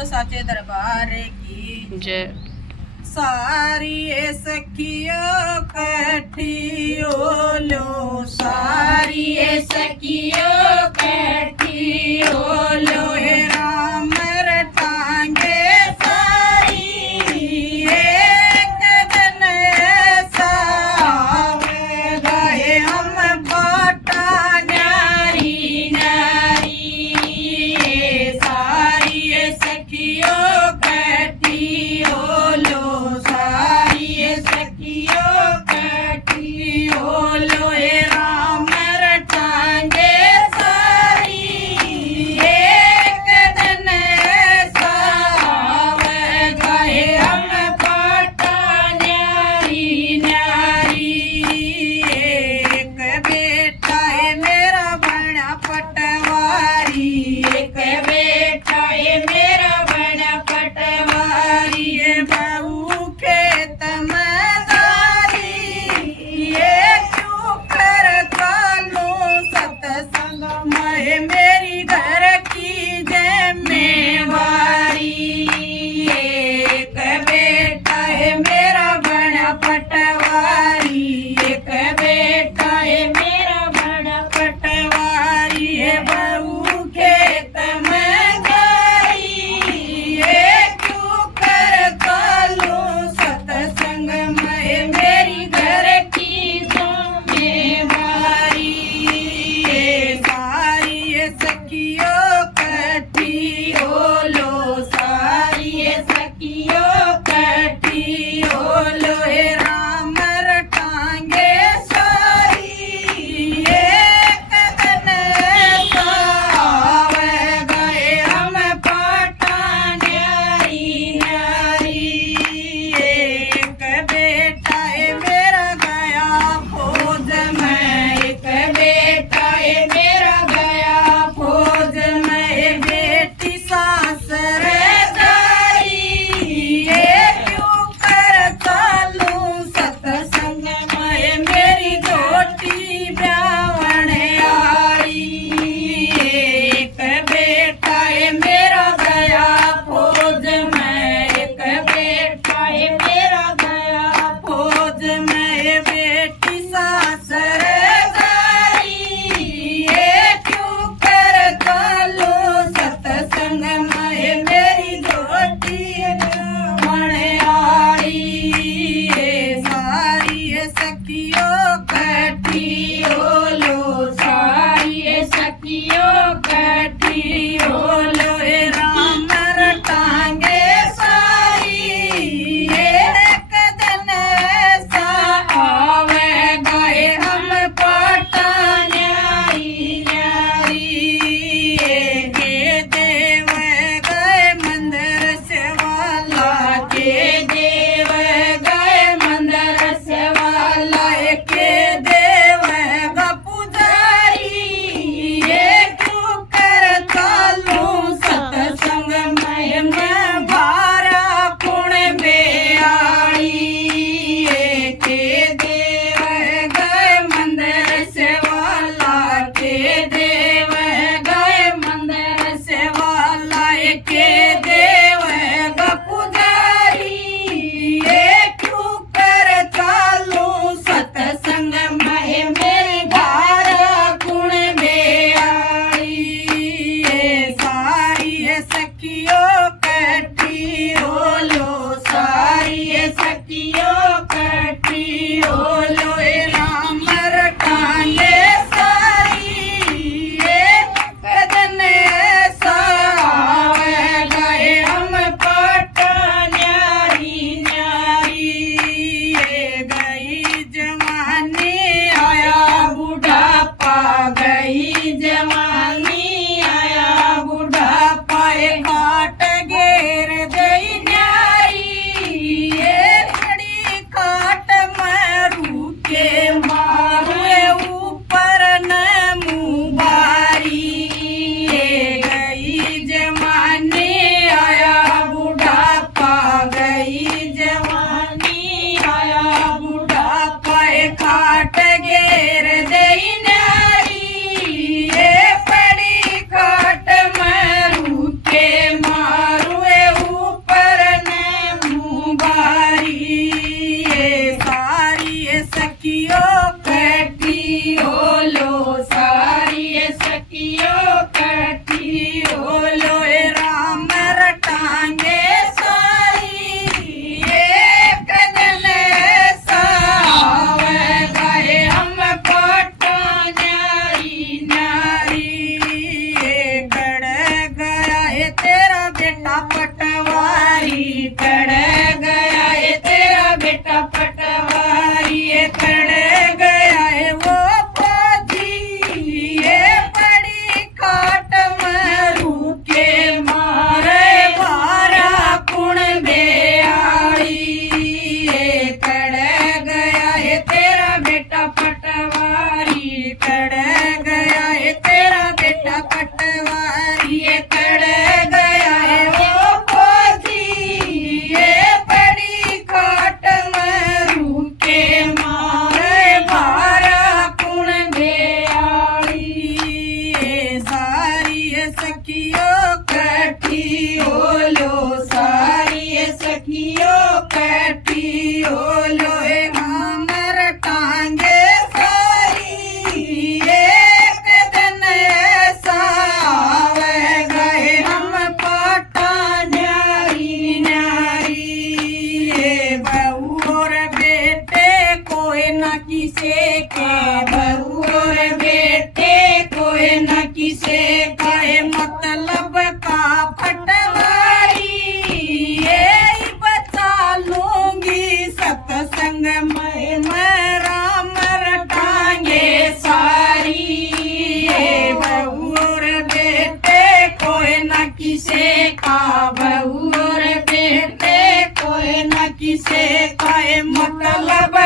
बोलो साचे दरबार की जय। सारी सखियों कठियो लो, सारी सखियों कठियो लो, हे राम रटांगे सारी, एक दिन ऐसा आवेगा हे हम बाटा न्यारी न्यारी, सारी सखियों कठियो लो, सारी सखियों कठियो लो, हे राम रटांगे सारी, एक बेटा पटवारी कड़ गया है तेरा बेटा पटवारी कड़ गया है वो फौजी ये बड़ी काट मरू के मारे मारा कुण बेआड़ी ये कड़ गया है तेरा बेटा पटवारी कड़ गया है तेरा बेटा पटवारी ये कड़ गया है वो फौजी ये बड़ी काट मरू के मारे मारा कुण बेआड़ी ये सारी ये सखियों कठी ओलो सारी ये सखियों कठी ओलो हमर टांगे सारी एक दिन ऐसा आवे गए हम पाटा न्यारी न्यारी ये बहू और बेटे कोई न किसे के बहू और बेटे कोई न किसे का मतलब का पटवारी ये बचा लूंगी सत्संग में राम टांगे सारी ये बहू और बेटे कोई न किसे का बहू और बेटे कोई न किसे का मतलब